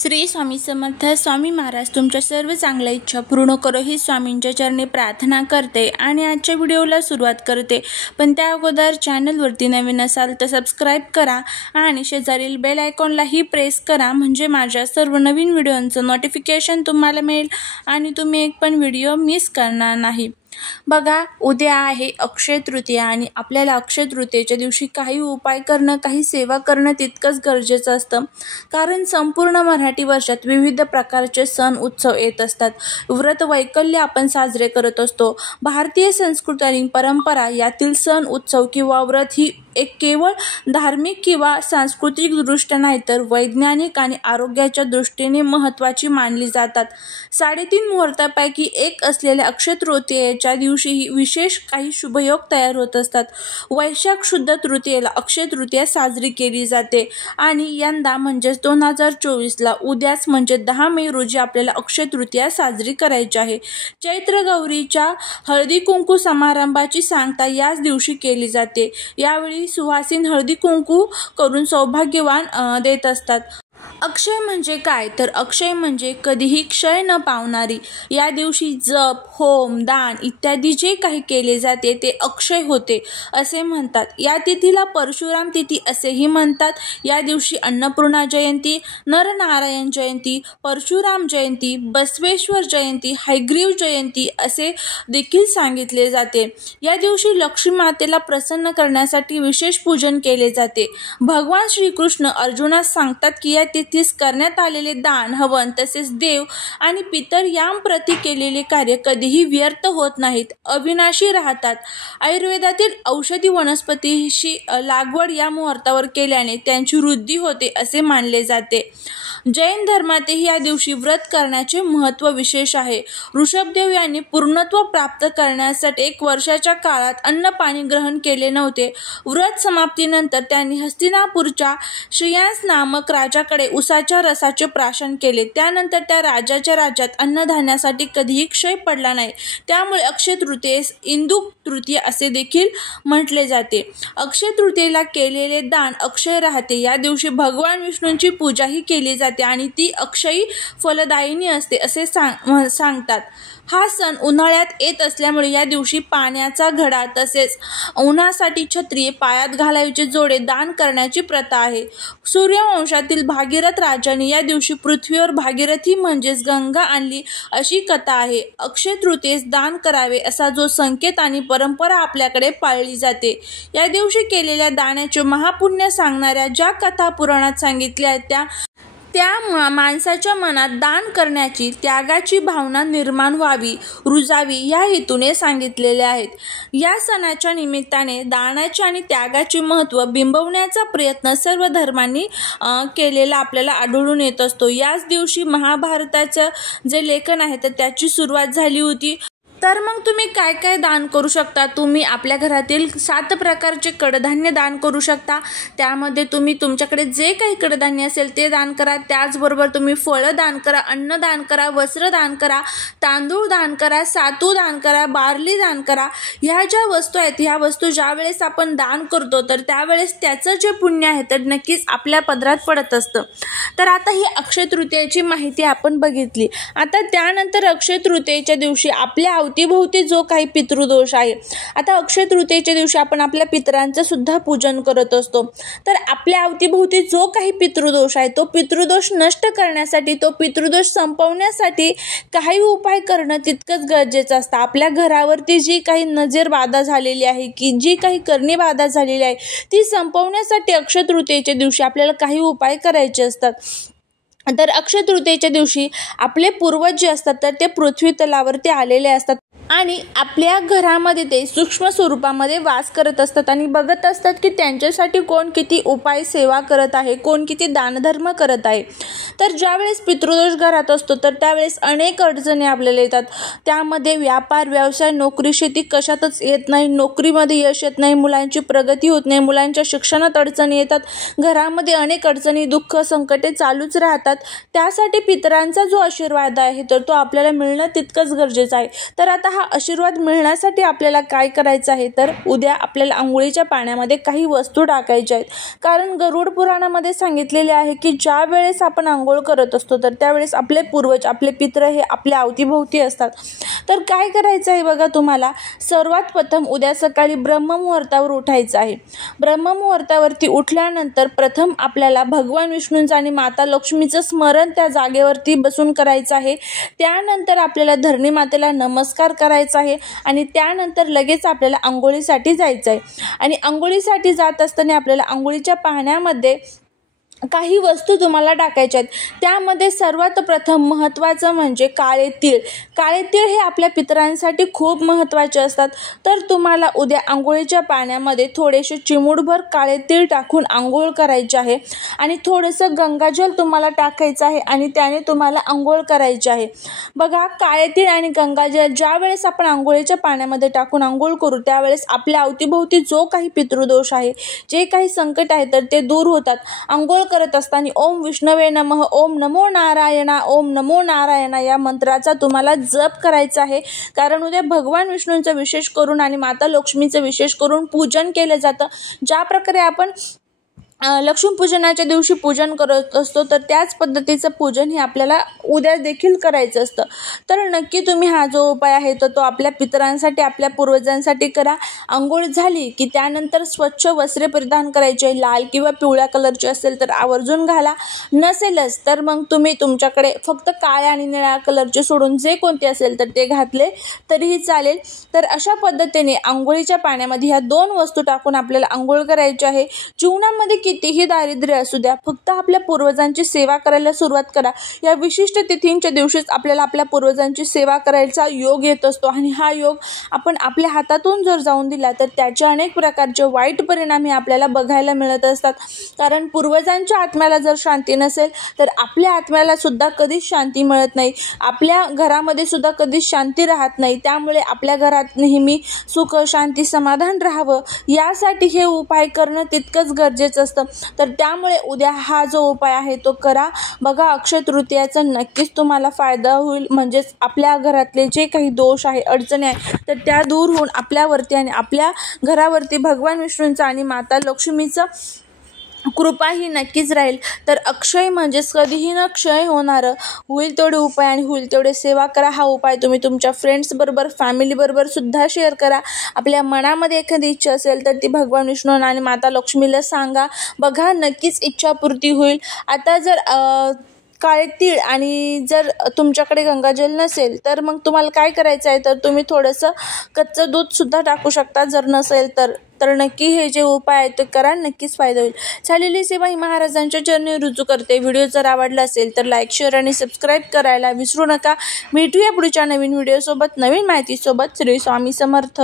श्री स्वामी समर्थ. स्वामी महाराज तुमच्या सर्व चांगल्या इच्छा पूर्ण करो ही स्वामींच्या चरणी प्रार्थना करते आणि आजच्या व्हिडिओला सुरुवात करते. पण त्या अगोदर चॅनलवरती नवीन असाल तर सबस्क्राईब करा आणि शेजारील बेल आयकॉनलाही प्रेस करा, म्हणजे माझ्या सर्व नवीन व्हिडिओंचं नोटिफिकेशन तुम्हाला मिळेल आणि तुम्ही एक पण व्हिडिओ मिस करणार नाही. बघा, उद्या आहे अक्षय तृतीया आणि आपल्याला अक्षय तृतीयेच्या दिवशी काही उपाय करणं, काही सेवा करणं तितकंच गरजेचं असतं. कारण संपूर्ण मराठी वर्षात विविध प्रकारचे सण उत्सव येत असतात. व्रत वैकल्य आपण साजरे करत असतो. भारतीय संस्कृती आणि परंपरा यातील सण उत्सव किंवा व्रत ही एक केवळ धार्मिक किंवा सांस्कृतिक दृष्ट्या नाही तर वैज्ञानिक आणि आरोग्याच्या दृष्टीने महत्त्वाची मानली जातात. 3.5 मुहूर्तापैकी एक असलेल्या अक्षय तृतीयेच्या दिवशी विशेष काही शुभयोग तयार होत असतात. वैशाख शुद्ध तृतीयेला अक्षय तृतीया साजरी केली जाते आणि यंदा म्हणजेच 2024ला उद्याच म्हणजे 10 मे रोजी आपल्याला अक्षय तृतीया साजरी करायची आहे. चैत्र गौरीच्या हळदी कुंकू समारंभाची सांगता याच दिवशी केली जाते. यावेळी सुवासिन हळदी कुंकू करून सौभाग्यवान देत असतात. अक्षय म्हणजे काय, तर अक्षय म्हणजे कधीही क्षय न पावणारी. या दिवशी जप, होम, दान इत्यादी जे काही केले जाते ते अक्षय होते असे म्हणतात. या तिथीला परशुराम तिथी असेही म्हणतात. या दिवशी अन्नपूर्णा जयंती, नरनारायण जयंती, परशुराम जयंती, बसवेश्वर जयंती, हयग्रीव जयंती असे देखील सांगितले जाते. या दिवशी लक्ष्मी मातेला प्रसन्न करण्यासाठी विशेष पूजन केले जाते. भगवान श्रीकृष्ण अर्जुनास सांगतात की या तिथीस करण्यात आलेले दान, हवन तसेच देव आणि पितर यांप्रती केलेले कार्य कधीही व्यर्थ होत नाहीत, अविनाशी राहतात. आयुर्वेदातील औषधी वनस्पतीची लागवड या मुहूर्तावर केल्याने त्यांची वृद्धी होते असे मानले जाते. जैन धर्मातही या दिवशी व्रत करण्याचे महत्त्व विशेष आहे. ऋषभदेव यांनी पूर्णत्व प्राप्त करण्यासाठी 1 वर्षाच्या काळात अन्न पाणी ग्रहण केले नव्हते. व्रत समाप्तीनंतर त्यांनी हस्तिनापूरच्या श्रेयांस नामक राजाकडे उसाच्या रसाचे प्राशन केले. त्यानंतर त्या राजाच्या राज्यात अन्नधान्यासाठी कधीही क्षय पडला नाही. त्यामुळे अक्षय तृतीयेस इंदू तृतीया असे देखील म्हटले जाते. अक्षय तृतीयेला केलेले दान अक्षय राहते. या दिवशी भगवान विष्णूंची पूजाही केली जाते आणि ती अक्षयी फलदायिनी असते असे सांगतात. हा सण उन्हाळ्यात येत असल्यामुळे या दिवशी पाण्याचा घडा तसेच उन्हासाठी छत्री, पायात घालायचे जोडे दान करण्याची प्रथा आहे. सूर्यवंशातील भागीरथ राजाने या दिवशी पृथ्वीवर भागीरथी म्हणजेच गंगा आणली अशी कथा आहे. अक्षय तृतीयेस दान करावे असा जो संकेत आणि परंपरा आपल्याकडे पाळली जाते. या दिवशी केलेल्या दानाचे महापुण्य सांगणाऱ्या ज्या कथा पुराणात सांगितल्या त्या माणसाच्या मनात दान करण्याची, त्यागाची भावना निर्माण व्हावी, रुजावी या हेतूने सांगितलेल्या आहेत. या सणाच्या निमित्ताने दानाचे आणि त्यागाचे महत्त्व बिंबवण्याचा प्रयत्न सर्व धर्मांनी केलेला आपल्याला आढळून येत असतो. याच दिवशी महाभारताचं जे लेखन आहे तर त्याची सुरुवात झाली होती. तर मग तुम्ही काय काय दान करू शकता? तुम्ही आपल्या घरातील 7 प्रकारचे कडधान्य दान करू शकता. त्यामध्ये तुम्ही तुमच्याकडे जे काही कडधान्य असेल ते दान करा. त्याचबरोबर तुम्ही फळं दान करा, अन्न दान करा, वस्त्र दान करा, तांदूळ दान करा, सातू दान करा, बार्ली दान करा. ह्या ज्या वस्तू आहेत, ह्या वस्तू ज्या वेळेस आपण दान करतो तर त्यावेळेस त्याचं जे पुण्य आहे तर नक्कीच आपल्या पदरात पडत असतं. तर आता ही अक्षय तृतीयेची माहिती आपण बघितली. आता त्यानंतर अक्षय तृतीयेच्या दिवशी आपल्या अवतीभोवती जो काही पितृदोष आहे, आता अक्षय तृतीयेच्या दिवशी आपण आपल्या पितरांचं सुद्धा पूजन करत असतो. तर आपल्या अवतीभोवती जो काही पितृदोष आहे तो पितृदोष नष्ट करण्यासाठी, तो पितृदोष संपवण्यासाठी काही उपाय करणं तितकंच गरजेचं असतं. आपल्या घरावरती जी काही नजर बाधा झालेली आहे की जी काही करणी बाधा झालेली आहे ती संपवण्यासाठी अक्षय तृतीयेच्या दिवशी आपल्याला काही उपाय करायचे असतात. तर अक्षय तृतीयेच्या दिवशी आपले पूर्वज जे असतात तर ते पृथ्वी तलावरती आलेले असतात आणि आपल्या घरामध्ये ते सूक्ष्म स्वरूपामध्ये वास करत असतात आणि बघत असतात की त्यांच्यासाठी कोण किती उपाय सेवा करत आहे, कोण किती दानधर्म करत आहे. तर ज्यावेळेस पितृदोष घरात असतो तर त्यावेळेस अनेक अडचणी आपल्याला येतात. त्यामध्ये व्यापार, व्यवसाय, नोकरी, शेती कशातच येत नाही, नोकरीमध्ये यश येत नाही, मुलांची प्रगती होत नाही, मुलांच्या शिक्षणात अडचणी येतात, घरामध्ये अनेक अडचणी, दुःख, संकटे चालूच राहतात. त्यासाठी पितरांचा जो आशीर्वाद आहे तर तो आपल्याला मिळणं तितकंच गरजेचं आहे. तर आता हा आशीर्वाद मिळण्यासाठी आपल्याला काय करायचं आहे, तर उद्या आपल्याला अंघोळीच्या पाण्यामध्ये काही वस्तू टाकायच्या आहेत. कारण गरुड पुराणामध्ये सांगितलेले आहे की ज्या वेळेस आपण अंघोळ करत असतो तर त्यावेळेस आपले पूर्वज, आपले पित्र हे आपल्या अवतीभोवती असतात. तर काय करायचं आहे बघा, तुम्हाला सर्वात प्रथम उद्या सकाळी ब्रह्ममुहूर्तावर उठायचं आहे. ब्रह्ममुहूर्तावरती उठल्यानंतर प्रथम आपल्याला भगवान विष्णूंचं आणि माता लक्ष्मीचं स्मरण त्या जागेवरती बसून करायचं आहे. त्यानंतर आपल्याला धरणी मातेला नमस्कार करायचा आहे आणि त्यानंतर लगेच आपल्याला अंघोळीसाठी जायचं आहे. आणि अंघोळीसाठी जात असताना आपल्याला अंघोळीच्या पाण्यामध्ये काही वस्तू तुम्हाला टाकायच्या आहेत. त्यामध्ये सर्वात प्रथम महत्त्वाचं म्हणजे काळे तीळ. काळे तीळ हे आपल्या पितरांसाठी खूप महत्त्वाचे असतात. तर तुम्हाला उद्या अंघोळीच्या पाण्यामध्ये थोडेसे चिमूटभर काळे तीळ टाकून अंघोळ करायचे आहे आणि थोडंसं गंगाजल तुम्हाला टाकायचं आहे आणि त्याने तुम्हाला अंघोळ करायची आहे. बघा, काळे तीळ आणि गंगाजल ज्या वेळेस आपण अंघोळीच्या पाण्यामध्ये टाकून अंघोळ करू त्यावेळेस आपल्या अवतीभोवती जो काही पितृदोष आहे, जे काही संकट आहे तर ते दूर होतात. अंघोळ करत असताना ओम विष्णवे नमः, ओम नमो नारायणा, ओम नमो नारायणा या मंत्राचा तुम्हाला जप करायचा आहे. कारण उद्या भगवान विष्णूंचं विशेष करून आणि माता लक्ष्मीचं विशेष करून पूजन केलं जातं. ज्या प्रकारे आपण लक्ष्मीपूजनाच्या दिवशी पूजन करत असतो तर त्याच पद्धतीचं पूजन हे आपल्याला उद्या देखील करायचं असतं. तर नक्की तुम्ही हा जो उपाय आहे तर तो आपल्या पितरांसाठी, आपल्या पूर्वजांसाठी करा. अंघोळ झाली की त्यानंतर स्वच्छ वस्त्रे परिधान करायचे. लाल किंवा पिवळ्या कलरचे असेल तर आवर्जून घाला, नसेलच तर मग तुम्ही तुमच्याकडे फक्त काळ्या आणि निळ्या कलरचे सोडून जे कोणते असेल तर ते घातले तरीही चालेल. तर अशा पद्धतीने अंघोळीच्या पाण्यामध्ये ह्या 2 वस्तू टाकून आपल्याला अंघोळ करायची आहे. जीवनामध्ये कितीही दारिद्र्य असू द्या, फक्त आपल्या पूर्वजांची सेवा करायला सुरुवात करा. या विशिष्ट तिथींच्या दिवशीच आपल्याला आपल्या पूर्वजांची सेवा करायचा योग येत असतो आणि हा योग आपण आपल्या हातातून जर जाऊन दिला तर त्याचे अनेक प्रकारचे वाईट परिणाम हे आपल्याला बघायला मिळत असतात. कारण पूर्वजांच्या आत्म्याला जर शांती नसेल तर आपल्या आत्म्याला सुद्धा कधीच शांती मिळत नाही, आपल्या घरामध्ये सुद्धा कधीच शांती राहत नाही. त्यामुळे आपल्या घरात नेहमी सुख, शांती, समाधान राहावं यासाठी हे उपाय करणं तितकंच गरजेचं असतं. तर त्यामुळे उद्या हा जो उपाय आहे तो करा. बघा, अक्षय तृतीयाचा नक्कीच तुम्हाला फायदा होईल. म्हणजेच आपल्या घरातले जे काही दोष आहे, अडचणी आहे तर त्या दूर होऊन आपल्यावरती आणि आपल्या घरावरती भगवान विष्णूंचं आणि माता लक्ष्मीचं कृपा ही नक्कीच राहील. तर अक्षय म्हणजेच कधीही न क्षय होणारं, होईल तेवढे उपाय आणि होईल तेवढे सेवा करा. हा उपाय तुम्ही तुमच्या फ्रेंड्सबरोबर, फॅमिलीबरोबर सुद्धा शेअर करा. आपल्या मनामध्ये एखादी इच्छा असेल तर ती भगवान विष्णू आणि माता लक्ष्मीला सांगा. बघा, नक्कीच इच्छापूर्ती होईल. आता जर काळे तीळ आणि जर तुमच्याकडे गंगाजल नसेल तर मग तुम्हाला काय करायचं आहे, तर तुम्ही थोडंसं कच्चं दूधसुद्धा टाकू शकता. जर नसेल तर नक्की हे जे उपाय आहेत ते करा, नक्कीच फायदा होईल. झालेली सेवा ही महाराजांच्या चरणी रुजू करते. व्हिडिओ जर आवडला असेल तर लाईक, शेअर आणि सबस्क्राईब करायला विसरू नका. भेटूया पुढच्या नवीन व्हिडिओसोबत, नवीन माहितीसोबत. श्री स्वामी समर्थ.